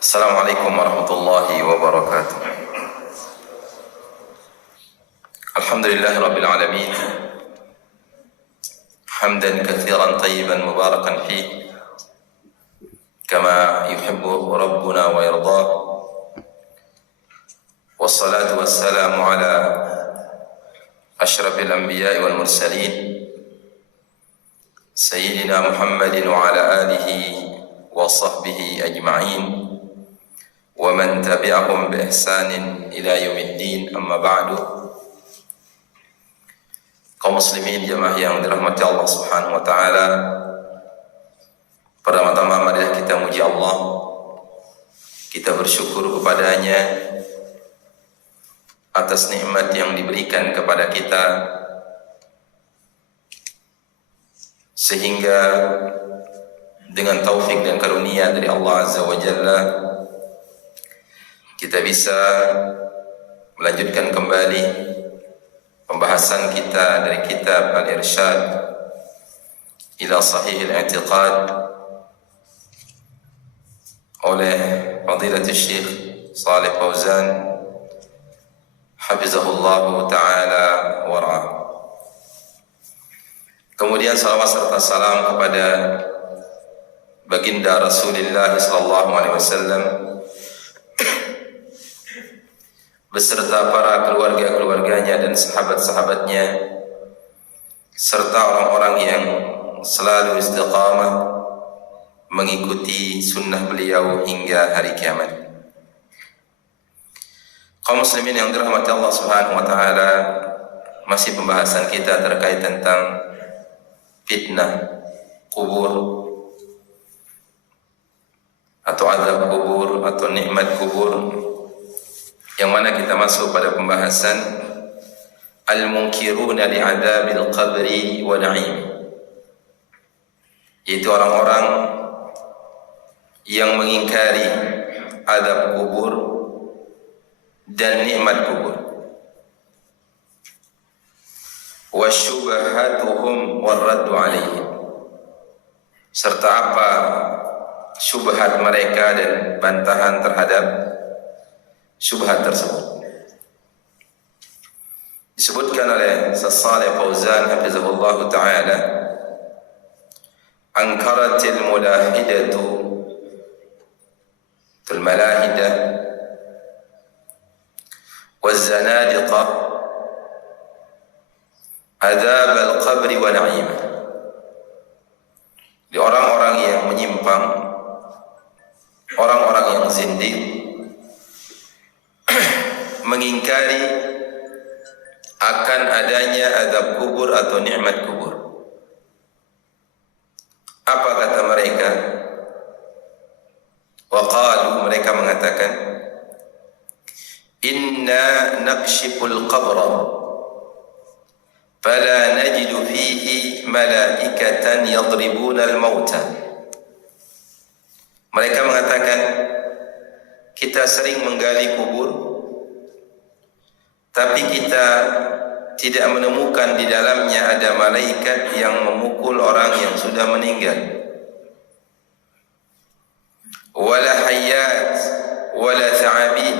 Assalamualaikum warahmatullahi wabarakatuh. Alhamdulillahirabbil alamin. Hamdan katsiran tayyiban mubarakan fihi kama yuhibbu rabbuna wa yardah. Wassalatu wassalamu ala asyrafil anbiya'i wal mursalin sayyidina Muhammadin wa ala alihi wa sahbihi ajma'in wa man tabi'ahum bi ihsanin ila yaumiddin, amma ba'du. Kaum muslimin jemaah yang dirahmati Allah Subhanahu wa taala, pertama-tama marilah kita muji Allah, kita bersyukur kepadanya atas nikmat yang diberikan kepada kita sehingga dengan taufik dan karunia dari Allah Azza wa Jalla kita bisa melanjutkan kembali pembahasan kita dari kitab Al-Irsyad ila Sahih Al-I'tiqad oleh Fadilatul Syekh Shalih Fauzan hafizahullah ta'ala wara'ah. Kemudian salawat serta salam kepada baginda Rasulullah sallallahu alaihi wasallam beserta para keluarga-keluarganya dan sahabat-sahabatnya serta orang-orang yang selalu istiqamah mengikuti sunnah beliau hingga hari kiamat. Kaum muslimin yang dirahmati Allah Subhanahu wa taala, masih pembahasan kita terkait tentang fitnah kubur atau azab kubur atau nikmat kubur, yang mana kita masuk pada pembahasan al-munkiruna li'adabil qabri wa na'im, yaitu orang-orang yang mengingkari azab kubur dan nikmat kubur. Wa syubhatuhum warraddu alaihim, serta apa syubhat mereka dan bantahan terhadap syubhat tersebut. Disebutkan oleh Shalih Fauzan hafizahullah ta'ala, ankaratil mulahidatu tul malahidah waz zanadiqah azab al-qabri wa na'imah. Di orang-orang yang menyimpang, orang-orang yang zindiq, mengingkari akan adanya azab kubur atau nikmat kubur. Apa kata mereka? Wa qalu, mereka mengatakan, inna nakshiful qabra fala najidu fihi malaikatan yadribuna al-mauta. Mereka mengatakan, kita sering menggali kubur, tapi kita tidak menemukan di dalamnya ada malaikat yang memukul orang yang sudah meninggal. Wala hayat wala tha'abin,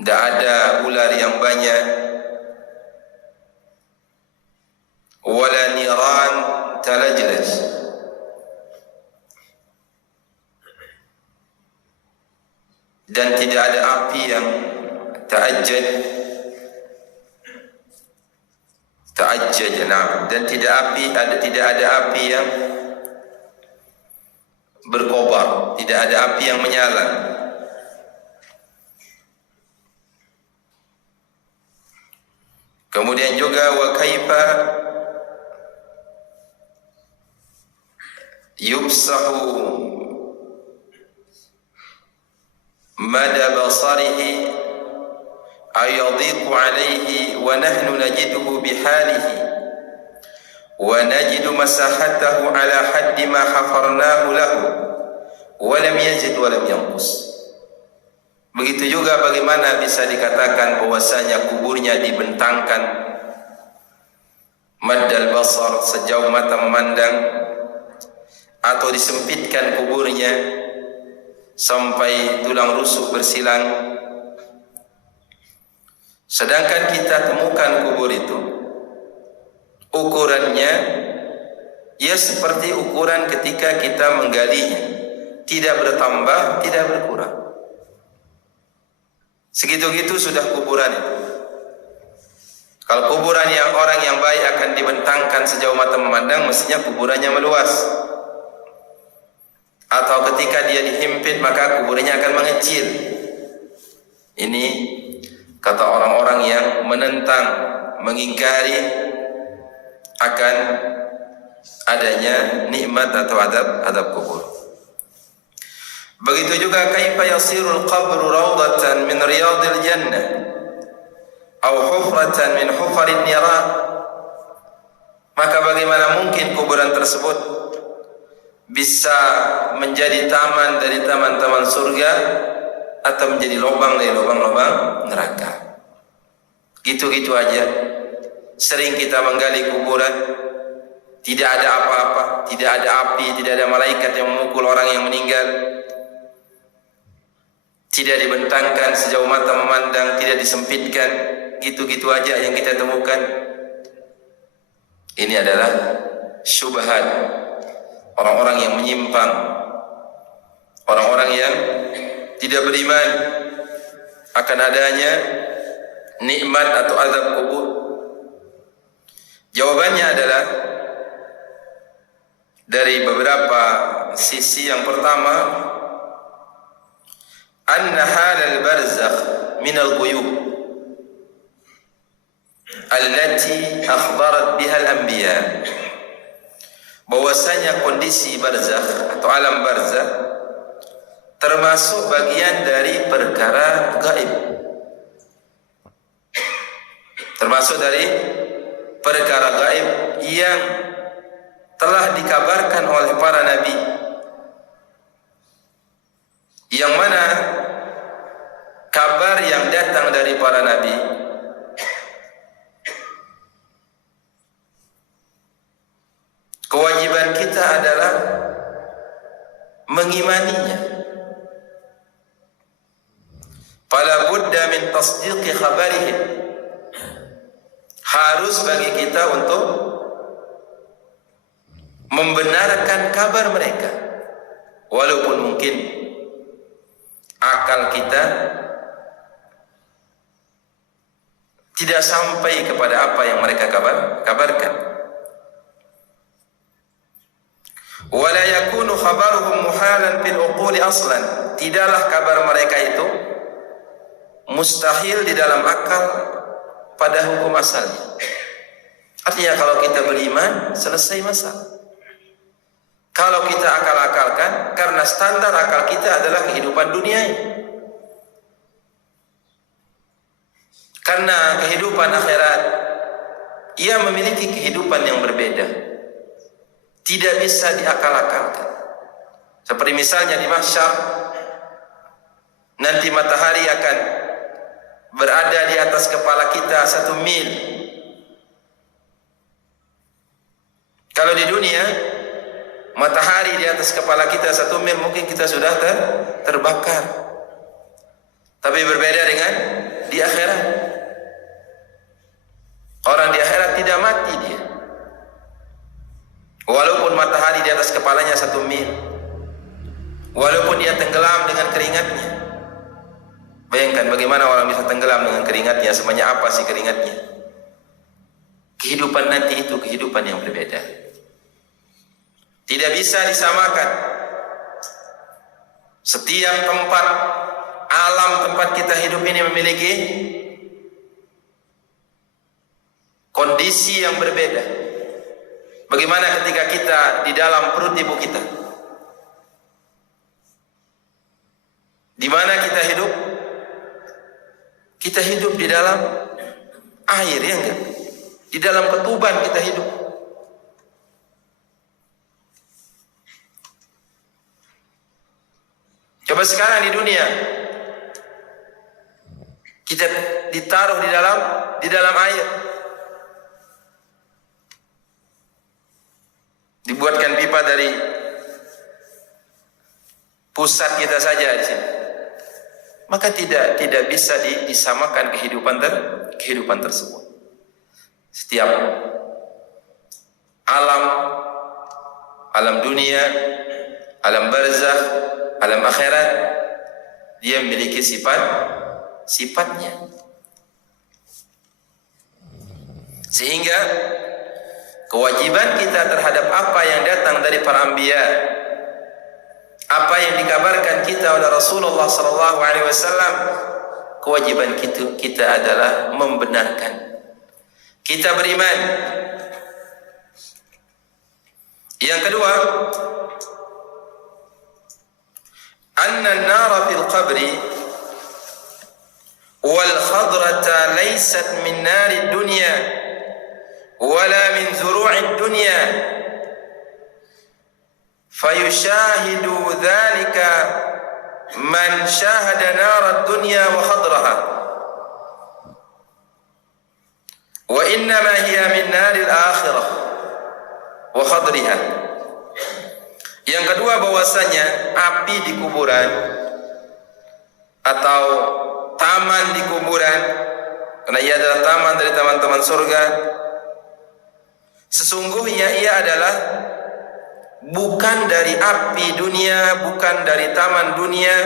tidak ada ular yang banyak. Wala niran talajlaj, dan tidak ada api yang ta'ajjaj, dan tidak ada api yang berkobar, tidak ada api yang menyala. Kemudian juga wa kaifa yubsahu mada basarihi ayadhiqu alayhi wa nahnu najiduhu bihalihi wa najidu masahatahu ala haddi ma hafarnahu lahu wa lam yazid wa lam yanqus. Begitu juga bagaimana bisa dikatakan bahwasanya kuburnya dibentangkan maddal basar, sejauh mata memandang, atau disempitkan kuburnya sampai tulang rusuk bersilang. Sedangkan kita temukan kubur itu ukurannya ya seperti ukuran ketika kita menggalinya, tidak bertambah, tidak berkurang. Segitu-gitu sudah kuburan itu. Kalau kuburan yang orang yang baik akan dibentangkan sejauh mata memandang, mestinya kuburannya meluas. Atau ketika dia dihimpit maka kuburannya akan mengecil. Ini kata orang-orang yang menentang, mengingkari akan adanya nikmat atau adab kubur. Begitu juga kaifa yasirul qabru rawdatan min riyadil jannah aw hufratan min hufarin niran. Maka bagaimana mungkin kuburan tersebut bisa menjadi taman dari taman-taman surga atau menjadi lubang dari lubang-lubang neraka. Gitu-gitu aja. Sering kita menggali kuburan, tidak ada apa-apa, tidak ada api, tidak ada malaikat yang memukul orang yang meninggal, tidak dibentangkan sejauh mata memandang, tidak disempitkan. Gitu-gitu aja yang kita temukan. Ini adalah syubhat orang-orang yang menyimpang, orang-orang yang tidak beriman akan adanya nikmat atau azab kubur. Jawabannya adalah dari beberapa sisi. Yang pertama, anna halal barzakh min al-ghuyub allati akhbarat biha al-anbiya, bahwasanya kondisi barzakh atau alam barzakh termasuk bagian dari perkara gaib, termasuk dari perkara gaib yang telah dikabarkan oleh para nabi, yang mana kabar yang datang dari para nabi kewajiban kita adalah mengimaninya. Fala budda min tasdiqi khabarihim, harus bagi kita untuk membenarkan kabar mereka, walaupun mungkin akal kita tidak sampai kepada apa yang mereka kabarkan. Wala yakunu khabaruhum muhalan fil uquli aslan, tidaklah kabar mereka itu mustahil di dalam akal pada hukum asalnya. Artinya kalau kita beriman, selesai masalah. Kalau kita akal-akalkan, karena standar akal kita adalah kehidupan dunia ini. Karena kehidupan akhirat, ia memiliki kehidupan yang berbeda, tidak bisa diakal-akalkan. Seperti misalnya di mahsyar, nanti matahari akan berada di atas kepala kita 1 mil. Kalau di dunia, matahari di atas kepala kita 1 mil, mungkin kita sudah terbakar. Tapi berbeda dengan di akhirat. Orang di akhirat tidak mati dia, walaupun matahari di atas kepalanya 1 mil, walaupun dia tenggelam dengan keringatnya. Bayangkan bagaimana orang bisa tenggelam dengan keringatnya. Sebanyak apa sih keringatnya? Kehidupan nanti itu kehidupan yang berbeda, tidak bisa disamakan. Setiap tempat, alam tempat kita hidup ini memiliki kondisi yang berbeda. Bagaimana ketika kita di dalam perut ibu kita? Di mana kita hidup? Kita hidup di dalam air, ya enggak? Di dalam ketuban kita hidup. Coba sekarang di dunia, kita ditaruh di dalam air. Dibuatkan pipa dari pusat kita saja di sini. Maka tidak bisa disamakan kehidupan tersebut. Setiap alam dunia, alam barzakh, alam akhirat, dia memiliki sifatnya. Sehingga kewajiban kita terhadap apa yang datang dari para anbiya, apa yang dikabarkan kita oleh Rasulullah sallallahu alaihi wasallam, kewajiban kita adalah membenarkan. Kita beriman. Yang kedua, anna an-nara fil qabri wal khadrata laysat min nari dunya wala min zuru'i dunya fayushahidu dhalika man syahada nara dunya wa khadraha wa innama hiya min nari al-akhirah wa khadriha. Yang kedua, bahwasanya api di kuburan atau taman di kuburan, karena ia adalah taman dari taman-taman surga, sesungguhnya ia adalah bukan dari api dunia, bukan dari taman dunia,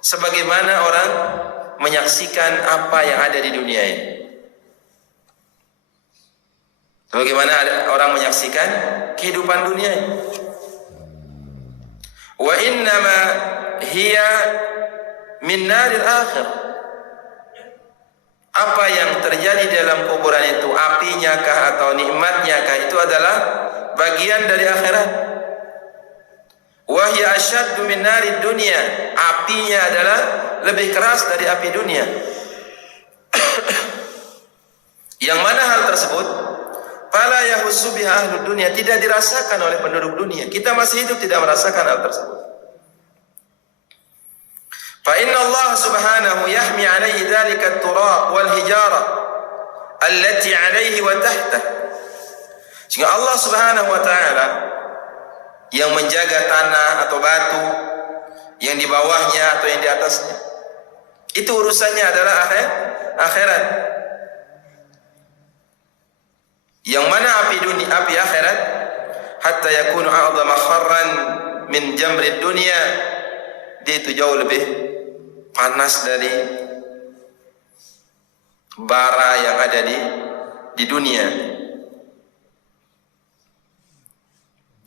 sebagaimana orang menyaksikan apa yang ada di dunia ini. Sebagaimana orang menyaksikan kehidupan dunia ini. Wa innama hiya min naril akhir. Apa yang terjadi dalam kuburan itu, apinya kah atau nikmatnya kah, itu adalah bagian dari akhirat. Wa hiya ashaddu min narid dunya. Apinya adalah lebih keras dari api dunia. Yang mana hal tersebut fala yahussu biha ahlud dunya, tidak dirasakan oleh penduduk dunia. Kita masih hidup tidak merasakan hal tersebut. Fa inna Allah subhanahu yahmi alaihi dhalika at-turab wal hijara allati alaihi wa tahta. Sehingga Allah subhanahu wa ta'ala yang menjaga tanah atau batu yang di bawahnya atau yang di atasnya, itu urusannya adalah akhirat. Yang mana api akhirat hatta yakunu a'zama kharran min jamrid dunya, dia itu jauh lebih panas dari bara yang ada di dunia.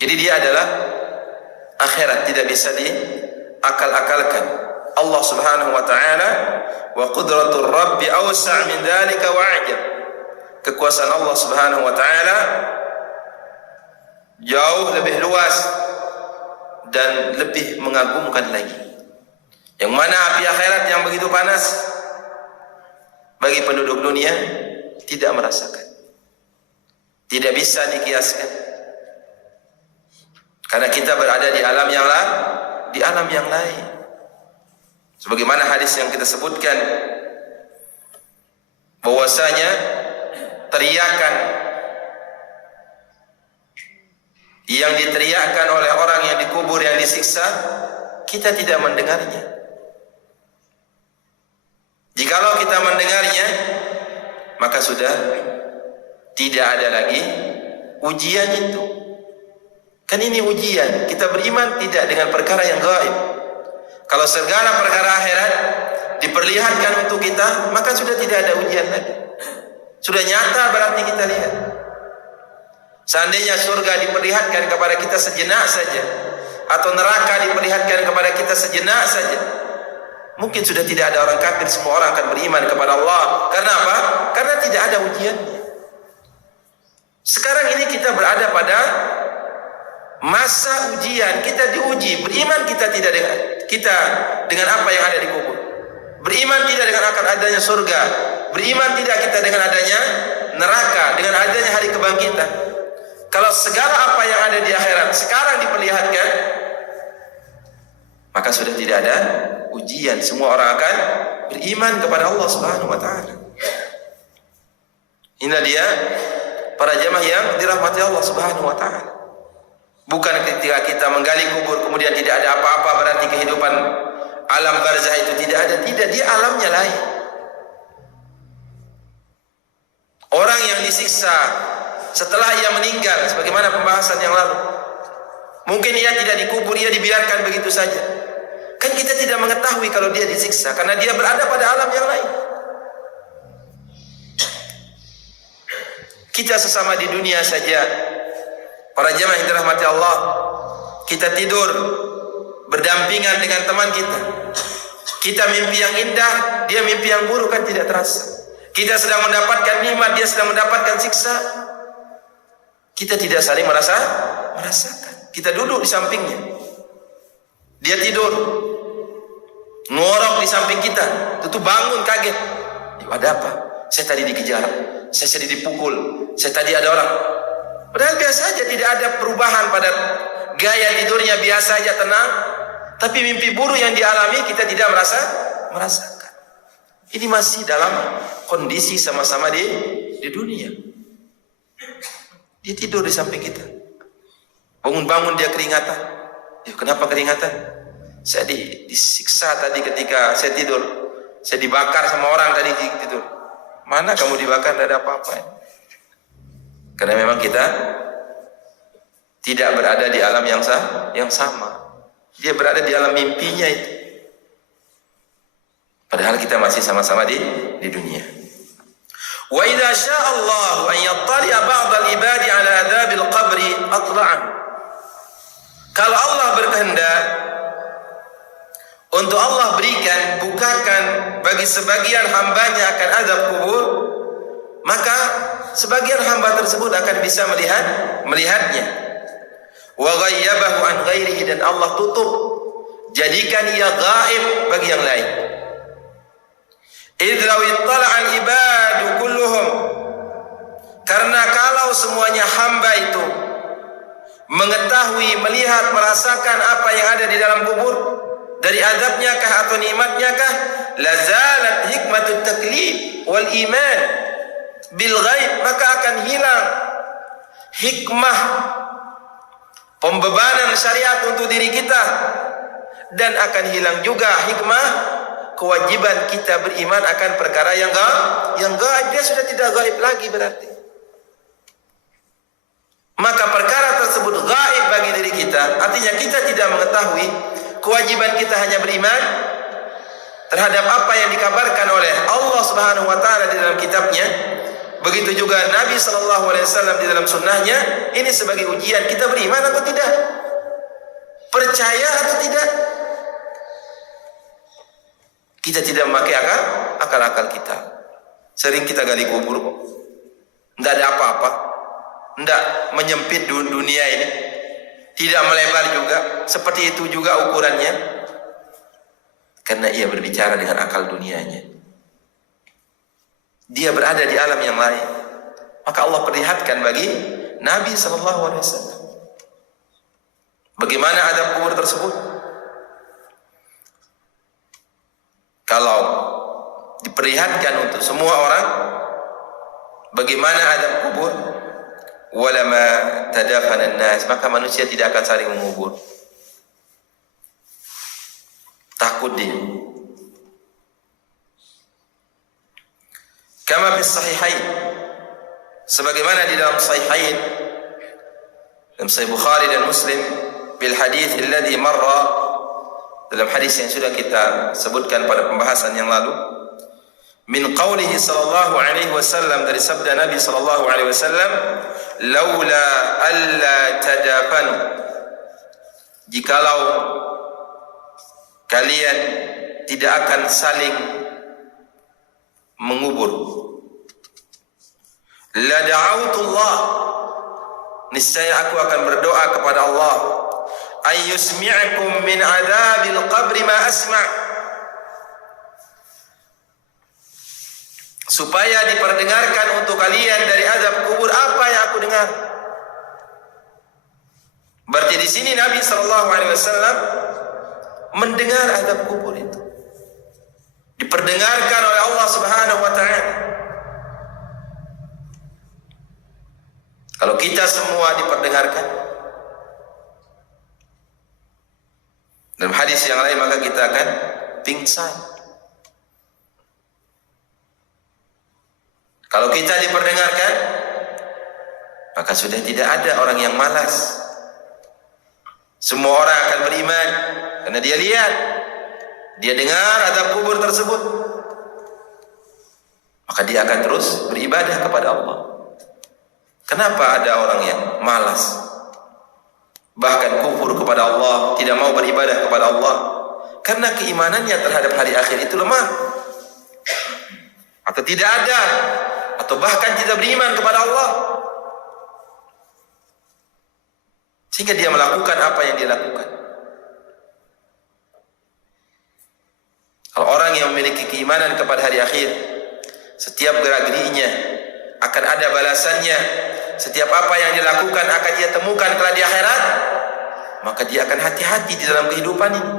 Jadi dia adalah akhirat, tidak bisa diakal-akalkan. Allah subhanahu wa ta'ala wa qudratur rabbi awsa' min dhalika wa a'jab. Kekuasaan Allah subhanahu wa ta'ala jauh lebih luas dan lebih mengagumkan lagi. Yang mana api akhirat yang begitu panas, bagi penduduk dunia tidak merasakan, tidak bisa dikiaskan. Karena kita berada di alam yang lain. Sebagaimana hadis yang kita sebutkan, bahwasanya teriakan yang diteriakkan oleh orang yang dikubur, yang disiksa, kita tidak mendengarnya. Jikalau kita mendengarnya, maka sudah tidak ada lagi ujian itu. Kan ini ujian. Kita beriman tidak dengan perkara yang gaib. Kalau segala perkara akhirat diperlihatkan untuk kita, maka sudah tidak ada ujian lagi. Sudah nyata berarti kita lihat. Seandainya surga diperlihatkan kepada kita sejenak saja, atau neraka diperlihatkan kepada kita sejenak saja, mungkin sudah tidak ada orang kafir, semua orang akan beriman kepada Allah. Karena apa? Karena tidak ada ujiannya. Sekarang ini kita berada pada masa ujian, kita diuji. Beriman kita dengan apa yang ada di kubur. Beriman tidak dengan akan adanya surga. Beriman tidak kita dengan adanya neraka, dengan adanya hari kebangkitan. Kalau segala apa yang ada di akhirat sekarang diperlihatkan, maka sudah tidak ada ujian. Semua orang akan beriman kepada Allah Subhanahu wa ta'ala. Inilah dia para jamaah yang dirahmati Allah Subhanahu wa ta'ala. Bukan ketika kita menggali kubur kemudian tidak ada apa-apa berarti kehidupan alam barzah itu tidak ada. Tidak, dia alamnya lain. Orang yang disiksa setelah ia meninggal, sebagaimana pembahasan yang lalu, mungkin ia tidak dikubur, ia dibiarkan begitu saja. Kan kita tidak mengetahui kalau dia disiksa karena dia berada pada alam yang lain. Kita sesama di dunia saja, para jamaah yang dirahmati Allah, kita tidur berdampingan dengan teman kita. Kita mimpi yang indah, dia mimpi yang buruk, kan tidak terasa. Kita sedang mendapatkan nikmat, dia sedang mendapatkan siksa. Kita tidak saling merasakan. Kita duduk di sampingnya, dia tidur ngorok di samping kita. Itu bangun kaget, ada apa? Saya tadi dikejar, saya tadi dipukul, saya tadi ada orang. Padahal biasa saja, tidak ada perubahan pada gaya tidurnya, biasa saja, tenang. Tapi mimpi buruk yang dialami kita tidak merasakan. Ini masih dalam kondisi sama-sama di dunia. Dia tidur di samping kita. Bangun-bangun dia keringatan. Ya, kenapa keringatan? Saya disiksa tadi ketika saya tidur. Saya dibakar sama orang tadi tidur. Mana kamu dibakar? Tidak ada apa-apa. Karena memang kita tidak berada di alam yang sama. Dia berada di alam mimpinya itu. Padahal kita masih sama-sama di dunia. Wa idza syaa Allah an yattali'a ba'd al-ibadi 'ala adzabil qabri atla'an. Kalau Allah berkehendak untuk Allah berikan, bukakan bagi sebagian hambanya akan azab kubur, maka sebagian hamba tersebut akan bisa melihatnya. Wa ghayyabahu an ghairihi, dan Allah tutup, jadikan ia gaib bagi yang lain. Idz law ittala'a al-ibadu kulluhum, karena kalau semuanya hamba itu mengetahui, melihat, merasakan apa yang ada di dalam kubur, dari azabnya kah atau nikmatnya kah, lazalat hikmatut taklif wal iman bil ghaib, maka akan hilang hikmah pembebanan syariat untuk diri kita, dan akan hilang juga hikmah kewajiban kita beriman akan perkara yang gaib. Dia sudah tidak gaib lagi berarti. Maka perkara tersebut gaib bagi diri kita, artinya kita tidak mengetahui. Kewajiban kita hanya beriman terhadap apa yang dikabarkan oleh Allah Subhanahu wa taala di dalam kitabnya. Begitu juga Nabi sallallahu alaihi wasallam di dalam sunnahnya. Ini sebagai ujian kita beriman atau tidak, percaya atau tidak. Kita tidak memakai akal kita. Sering kita gali kubur kok. Tidak ada apa-apa. Tidak menyempit dunia ini. Tidak melebar juga. Seperti itu juga ukurannya. Karena ia berbicara dengan akal dunianya. Dia berada di alam yang lain. Maka Allah perlihatkan bagi Nabi SAW bagaimana azab kubur tersebut. Kalau diperlihatkan untuk semua orang bagaimana azab kubur, walama tadafanan nas, maka manusia tidak akan saling mengubur. Takut dia. Kama fi sahihain, sebagaimana di dalam sahihain, dalam Sahih Bukhari dan Muslim, bil hadits alladhi marra, dalam hadis yang sudah kita sebutkan pada pembahasan yang lalu, min qawlihi sallallahu alaihi wasallam, dari sabda Nabi sallallahu alaihi wasallam, laula alla tadafanu, jikalau kalian tidak akan saling mengubur, la da'autullah, niscaya aku akan berdoa kepada Allah, ayyusmi'akum min adzabil qabri ma asma', supaya diperdengarkan untuk kalian dari azab kubur apa yang aku dengar. Berarti di sini Nabi sallallahu alaihi wasallam mendengar azab kubur itu. Diperdengarkan oleh Allah Subhanahu wa taala. Kalau kita semua diperdengarkan, Dalam hadis yang lain maka kita akan pingsan. Kalau kita diperdengarkan, maka sudah tidak ada orang yang malas. Semua orang akan beriman karena dia lihat, dia dengar azab kubur tersebut, maka dia akan terus beribadah kepada Allah. Kenapa ada orang yang malas, bahkan kufur kepada Allah, tidak mau beribadah kepada Allah? Karena keimanannya terhadap hari akhir itu lemah, atau tidak ada, atau bahkan tidak beriman kepada Allah, sehingga dia melakukan apa yang dia lakukan. Kalau orang yang memiliki keimanan kepada hari akhir, setiap gerak-geriknya akan ada balasannya. Setiap apa yang dilakukan akan dia temukan kelak di akhirat, maka dia akan hati-hati di dalam kehidupan ini.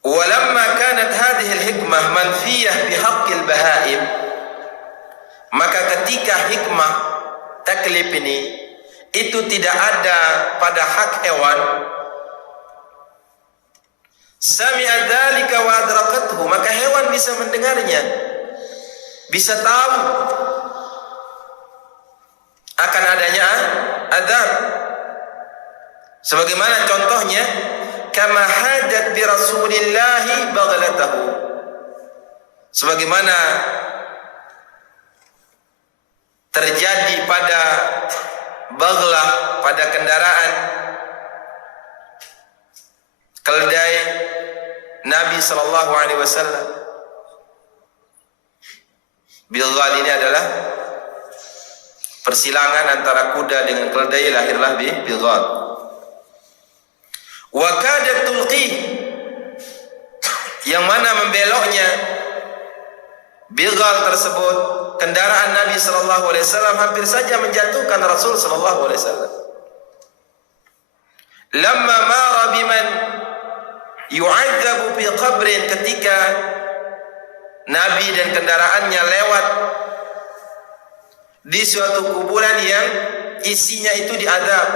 Walamma kanat hadhihi al-hikmah manfiyah bi haqqil bahaim, maka ketika hikmah taklif ini itu tidak ada pada hak hewan, sami'a dzalika wa adrakathu, maka hewan bisa mendengarnya, bisa tahu akan adanya azab. Sebagaimana contohnya, kama hadat bi Rasulillahi baghlatahu, sebagaimana terjadi pada baghlah, pada kendaraan keledai Nabi sallallahu alaihi wasallam. Bilghal ini adalah persilangan antara kuda dengan keledai, lahirlah bilghal. Wa kadat tulqih, yang mana membeloknya bilghal tersebut, kendaraan Nabi sallallahu alaihi wasallam, hampir saja menjatuhkan Rasul sallallahu alaihi wasallam. Lamma mara biman yu'adzabu fi qabrin, ketika Nabi dan kendaraannya lewat di suatu kuburan yang isinya itu diadab.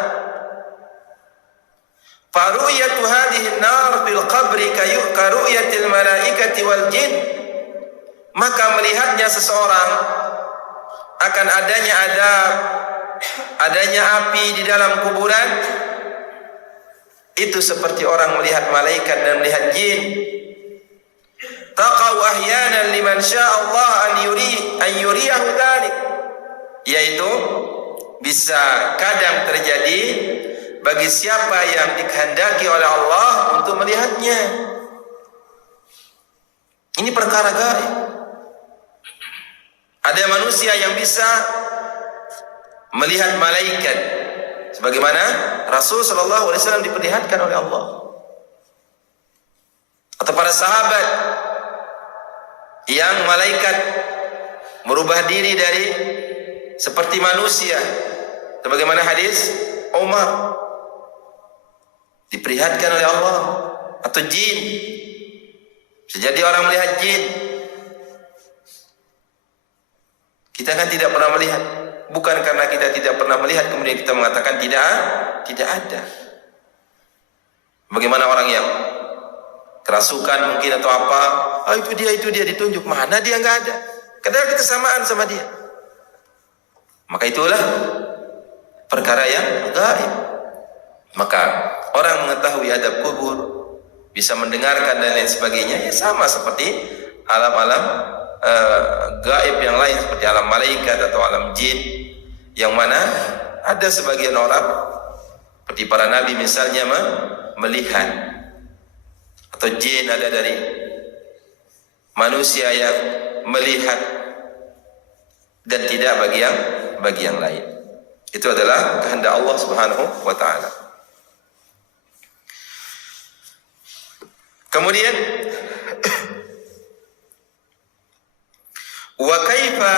Faru'yatu hadhihi an-nar fil qabri karu'yatil malaikati wal jin, maka melihatnya seseorang akan adanya adab, adanya api di dalam kuburan, itu seperti orang melihat malaikat dan melihat jin. Taqau ahyanan liman syaa Allah an yuriyahu dzalik, yaitu bisa kadang terjadi bagi siapa yang dikehendaki oleh Allah untuk melihatnya. Ini perkara gaib. Ada manusia yang bisa melihat malaikat, sebagaimana Rasul sallallahu alaihi wasallam diperlihatkan oleh Allah. Atau para sahabat yang malaikat merubah diri dari seperti manusia, sebagaimana hadis Umar diperlihatkan oleh Allah. Atau jin, bisa jadi orang melihat jin. Kita kan tidak pernah melihat. Bukan karena kita tidak pernah melihat kemudian kita mengatakan tidak ada. Bagaimana orang yang kerasukan mungkin atau apa, itu dia ditunjuk, mana dia nggak ada. Kadang kita samaan sama dia. Maka itulah perkara yang gaib. Maka orang mengetahui adab kubur, bisa mendengarkan dan lain sebagainya, ya sama seperti alam-alam gaib yang lain, seperti alam malaikat atau alam jin, yang mana ada sebagian orang seperti para nabi misalnya melihat, atau jin ada dari manusia yang melihat dan tidak bagi yang lain. Itu adalah kehendak Allah Subhanahu wa taala. Kemudian wa kaifa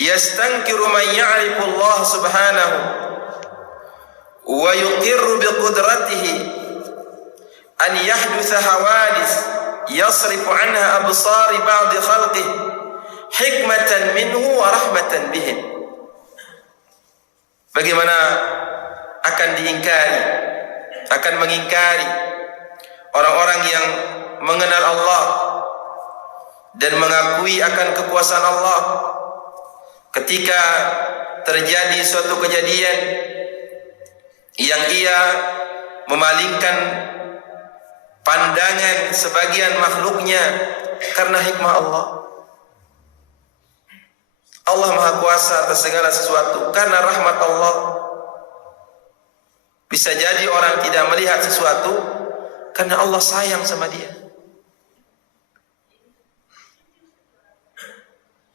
yastankiru man ya'rifu Allah Subhanahu wa yuqirru bi qudratihi an yahdutha hawadith yasrifu anha absari ba'd khalqihi hikmatan minhu wa rahmatan bihim. Bagaimana akan diingkari, akan mengingkari orang-orang yang mengenal Allah dan mengakui akan kekuasaan Allah ketika terjadi suatu kejadian yang ia memalingkan pandangan sebagian makhluknya karena hikmah Allah. Allah Maha Kuasa atas segala sesuatu. Karena rahmat Allah, bisa jadi orang tidak melihat sesuatu karena Allah sayang sama dia.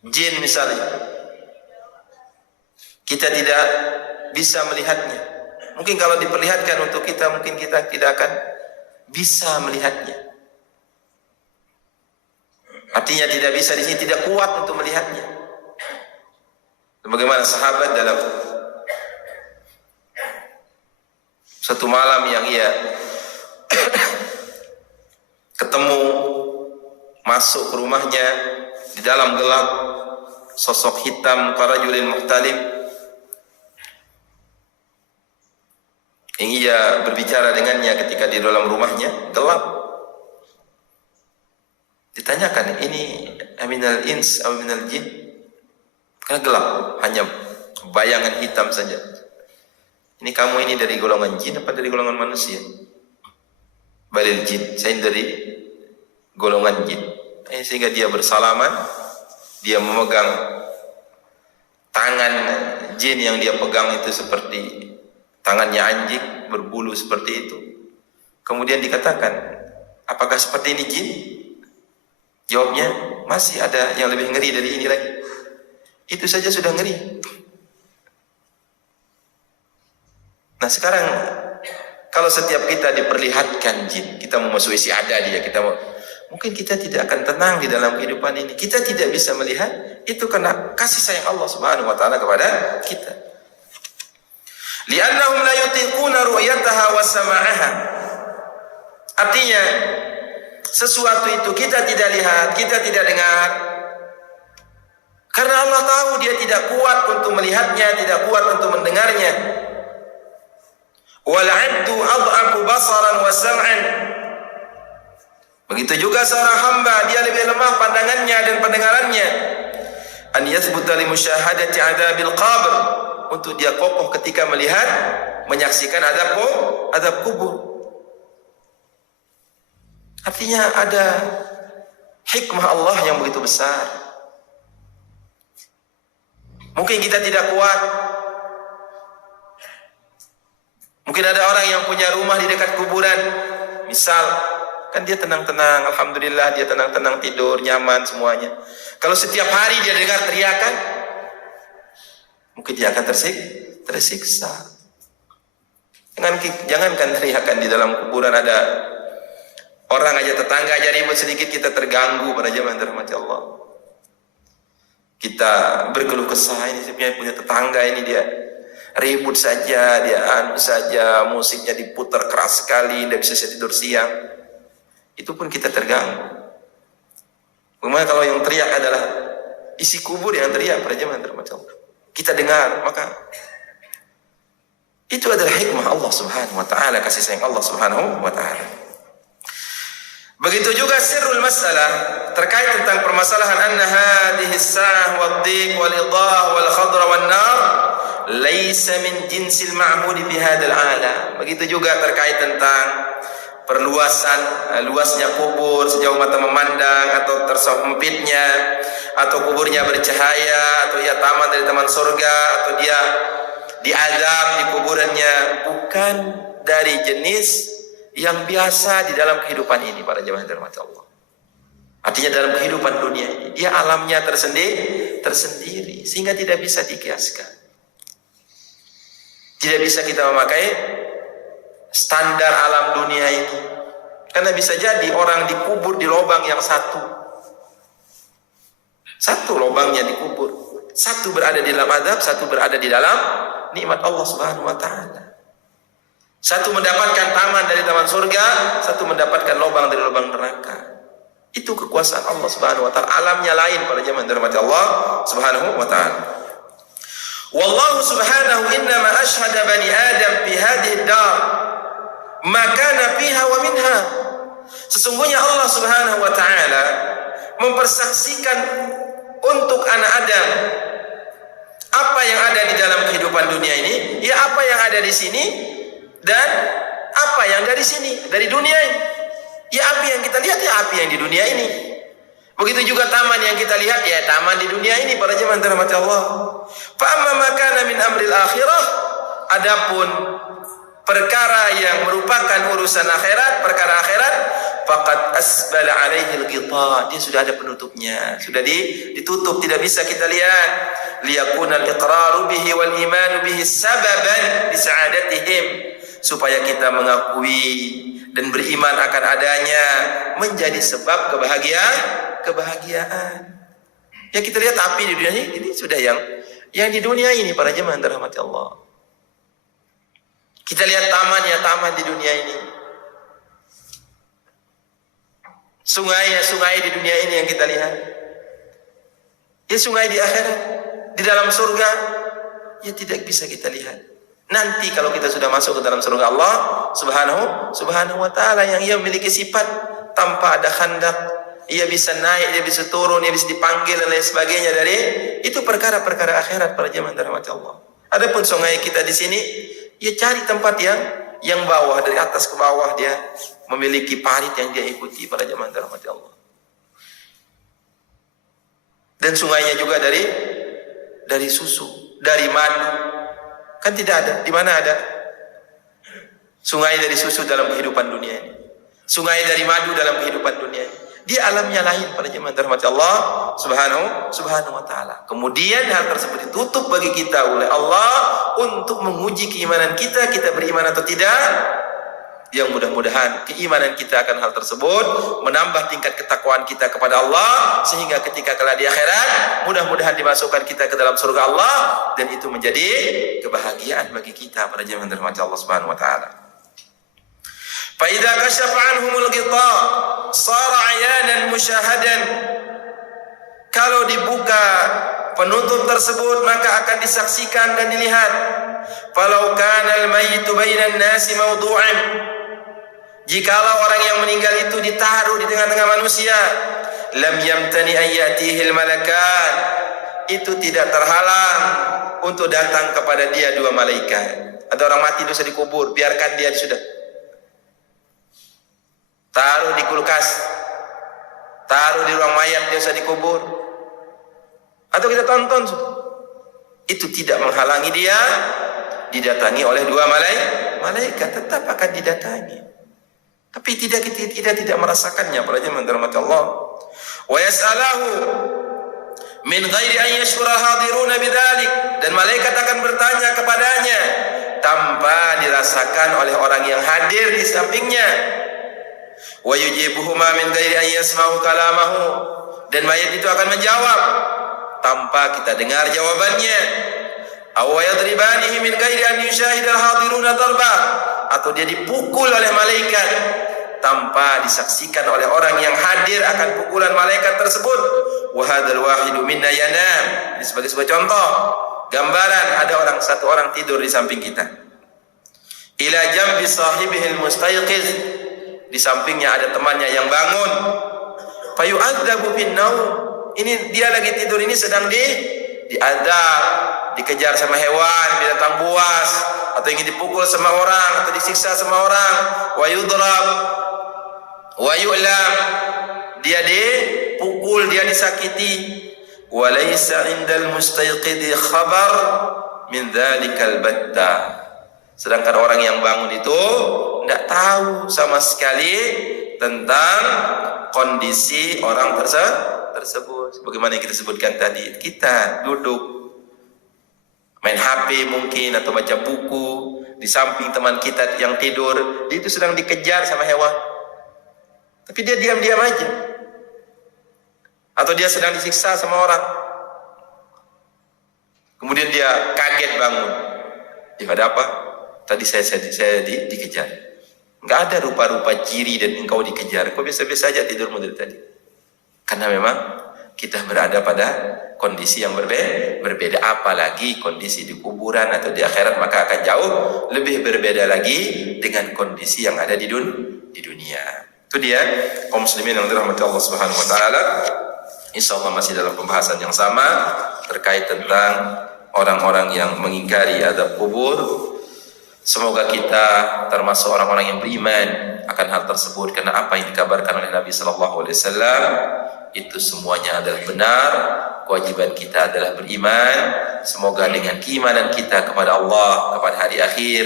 Jin misalnya, kita tidak bisa melihatnya. Mungkin kalau diperlihatkan untuk kita, mungkin kita tidak akan bisa melihatnya. Artinya tidak bisa di sini, tidak kuat untuk melihatnya. Bagaimana sahabat dalam satu malam yang ia ketemu masuk ke rumahnya di dalam gelap sosok hitam karajulin muhtalim yang ia berbicara dengannya ketika di dalam rumahnya gelap. Ditanyakan, ini aminal ins atau aminal jin? Karena gelap, hanya bayangan hitam saja. Ini kamu ini dari golongan jin apa dari golongan manusia? Balil jin, saya dari golongan jin. Sehingga dia bersalaman, dia memegang tangan jin yang dia pegang itu seperti tangannya anjing, berbulu seperti itu. Kemudian dikatakan, apakah seperti ini jin? Jawabnya, masih ada yang lebih ngeri dari ini lagi. Itu saja sudah ngeri. Nah sekarang kalau setiap kita diperlihatkan jin, kita mau masuk isi ada dia, mungkin kita tidak akan tenang di dalam kehidupan ini. Kita tidak bisa melihat, itu karena kasih sayang Allah Subhanahu wa taala kepada kita. Li'annahum la yutiquna ru'yataha wa sama'aha. Artinya sesuatu itu kita tidak lihat, kita tidak dengar, karena Allah tahu dia tidak kuat untuk melihatnya, tidak kuat untuk mendengarnya. Wal 'abdu adhafu basaran wa sam'an. Begitu juga seorang hamba, dia lebih lemah pandangannya dan pendengarannya. An yathbuta li musyahadati 'adabil qabr, untuk dia kokoh ketika melihat, menyaksikan azab kubur. Artinya ada hikmah Allah yang begitu besar. Mungkin kita tidak kuat. Mungkin ada orang yang punya rumah di dekat kuburan. Misal, kan dia tenang-tenang, alhamdulillah dia tenang-tenang tidur, nyaman semuanya. Kalau setiap hari dia dengar teriakan, mungkin dia akan tersiksa. Jangankan teriakan di dalam kuburan, ada orang aja, tetangga aja ribut sedikit kita terganggu pada zaman rahmat Allah. Kita berkeluh kesah, ini saya punya tetangga ini dia ribut saja, dia saja, musiknya diputar keras sekali, tidak bisa tidur siang. Itu pun kita terganggu. Bagaimana kalau yang teriak adalah isi kubur yang teriak pada zaman rahmat Allah? Kita dengar, maka itu adalah hikmah Allah Subhanahu wa taala, kasih sayang Allah Subhanahu wa taala. Begitu juga sirrul masalah terkait tentang permasalahan anna hadhihi as-sa'ah wad-dhiq wal-idah wal-khadra wan-nar laisa min jinsil ma'bud fi hadzal alam. Begitu juga terkait tentang luasnya kubur sejauh mata memandang, atau tersempitnya, atau kuburnya bercahaya, atau ia taman dari taman surga, atau dia diazab di kuburannya, bukan dari jenis yang biasa di dalam kehidupan ini para jemaah dirahmati Allah. Artinya dalam kehidupan dunia ini dia alamnya tersendiri sehingga tidak bisa dikiaskan. Tidak bisa kita memakai standar alam dunia ini. Karena bisa jadi orang dikubur di lubang yang satu. Satu lubangnya dikubur. Satu berada di dalam azab, satu berada di dalam nikmat Allah Subhanahu wa taala. Satu mendapatkan taman dari taman surga, satu mendapatkan lubang dari lubang neraka. Itu kekuasaan Allah Subhanahu wa taala. Alamnya lain pada zaman dirahmati Allah Subhanahu wa taala. Wallahu subhanahu innama ashhada bani Adam fi hadhihi ad-dar ma kana fiha wa minha. Sesungguhnya Allah subhanahu wa ta'ala mempersaksikan untuk anak Adam apa yang ada di dalam kehidupan dunia ini, ya apa yang ada di sini dan apa yang dari sini, dari dunia ini. Ya api yang kita lihat, ya api yang di dunia ini. Begitu juga taman yang kita lihat, ya taman di dunia ini, para jemaah dirahmati Allah. Fa amma ma kana min amril akhirah, adapun perkara yang merupakan urusan akhirat, perkara akhirat, faqad asbala alaihi al-ghita, dia sudah ada penutupnya, sudah ditutup, tidak bisa kita lihat. Liyakuna al-iqraru bihi wal imanu bihi sababan li sa'adatihim, supaya kita mengakui dan beriman akan adanya menjadi sebab kebahagiaan. Ya kita lihat api di dunia ini sudah yang di dunia ini, para jemaah dirahmati Allah. Kita lihat taman, ya taman di dunia ini. Sungai di dunia ini yang kita lihat. Ya sungai di akhirat, di dalam surga, ya tidak bisa kita lihat. Nanti kalau kita sudah masuk ke dalam surga Allah subhanahu wa ta'ala, yang ia memiliki sifat tanpa ada khandak, ia bisa naik, dia bisa turun, dia bisa dipanggil dan lain sebagainya, dari itu perkara-perkara akhirat, para jemaah dirahmati Allah. Adapun sungai kita di sini, ya cari tempat yang bawah, dari atas ke bawah dia memiliki parit yang dia ikuti, para jemaah dirahmati Allah. Dan sungainya juga dari susu, dari madu. Kan tidak ada. Di mana ada sungai dari susu dalam kehidupan dunia ini? Sungai dari madu dalam kehidupan dunia ini. Dia alamnya lain, para jemaah dirahmati Allah subhanahu wa ta'ala. Kemudian hal tersebut ditutup bagi kita oleh Allah untuk menguji keimanan kita beriman atau tidak. Yang mudah-mudahan keimanan kita akan hal tersebut menambah tingkat ketakwaan kita kepada Allah, sehingga ketika kelak di akhirat mudah-mudahan dimasukkan kita ke dalam surga Allah, dan itu menjadi kebahagiaan bagi kita, para jemaah dirahmati Allah subhanahu wa ta'ala. Fa idza kashafa anhumul ghita sara ayanan musyahadan, kalau dibuka penutup tersebut maka akan disaksikan dan dilihat. Falau kana al-mayyitu bainan nasi mawdu'an, jikalau orang yang meninggal itu ditaruh di tengah-tengah manusia, lam yamtani an ya'tihil malakan, itu tidak terhalang untuk datang kepada dia dua malaikat. Ada orang mati dosa dikubur, biarkan dia sudah. Taruh di kulkas, taruh di ruang mayat dia usah dikubur. Atau kita tonton, itu tidak menghalangi dia didatangi oleh dua malaikat, tetap akan didatangi. Tapi kita tidak merasakannya, para jemaah dirahmati Allah. Wa yas'alahu min ghairi an yashura hadiruna bidzalik, dan malaikat akan bertanya kepadanya tanpa dirasakan oleh orang yang hadir di sampingnya. Wa yujibuhuma min ghairi an yasma'u kalamahu, dan mayat itu akan menjawab tanpa kita dengar jawabannya. Aw yadribanihi min ghairi an yushahidal hadiruna darbah, atau dia dipukul oleh malaikat tanpa disaksikan oleh orang yang hadir akan pukulan malaikat tersebut. Wa hadzal wahidu minna yanam, ini sebagai sebuah contoh gambaran, ada satu orang tidur di samping kita. Ila jambi sahibihil mustayqiz, di sampingnya ada temannya yang bangun. Fayu'adzabu bin naum, ini dia lagi tidur, ini sedang diadab, dikejar sama hewan, binatang buas, atau ingin dipukul sama orang, atau disiksa sama orang. Wa yudrab wa yu'lam, dia dipukul, dia disakiti. Wa laysa 'indal mustayqidhi khabar min dzalikal batta, sedangkan orang yang bangun itu tidak tahu sama sekali tentang kondisi orang tersebut. Sebagaimana yang kita sebutkan tadi, kita duduk main HP mungkin atau baca buku di samping teman kita yang tidur, dia itu sedang dikejar sama hewan, tapi dia diam-diam aja. Atau dia sedang disiksa sama orang, kemudian dia kaget bangun. Ya ada apa? Tadi saya dikejar. Enggak ada rupa-rupa ciri dan engkau dikejar. Kau biasa-biasa aja tidurmu dari tadi. Karena memang kita berada pada kondisi yang berbeda. Apalagi kondisi di kuburan atau di akhirat, maka akan jauh lebih berbeda lagi dengan kondisi yang ada di dunia. Itu dia kaum muslimin yang dirahmati Allah Subhanahu wa taala. Insyaallah masih dalam pembahasan yang sama terkait tentang orang-orang yang mengingkari adab kubur. Semoga kita termasuk orang-orang yang beriman akan hal tersebut, karena apa yang dikabarkan oleh Nabi sallallahu alaihi wasallam itu semuanya adalah benar. Kewajiban kita adalah beriman. Semoga dengan keimanan kita kepada Allah, kepada hari akhir,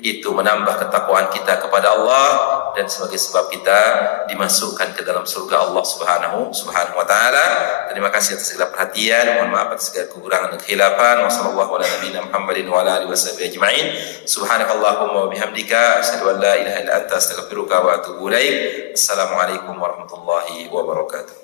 itu menambah ketakwaan kita kepada Allah, dan sebagai sebab kita dimasukkan ke dalam surga Allah Subhanahu wa taala. Terima kasih atas segala perhatian. Mohon maaf atas segala kekurangan dan khilafan. Wassallallahu ala nabiyina Muhammadin wa ala alihi washabihi ajma'in. Subhanakallahumma wa bihamdika asyhadu an la ilaha illa anta astaghfiruka wa atubu ilaik. Assalamualaikum warahmatullahi wabarakatuh.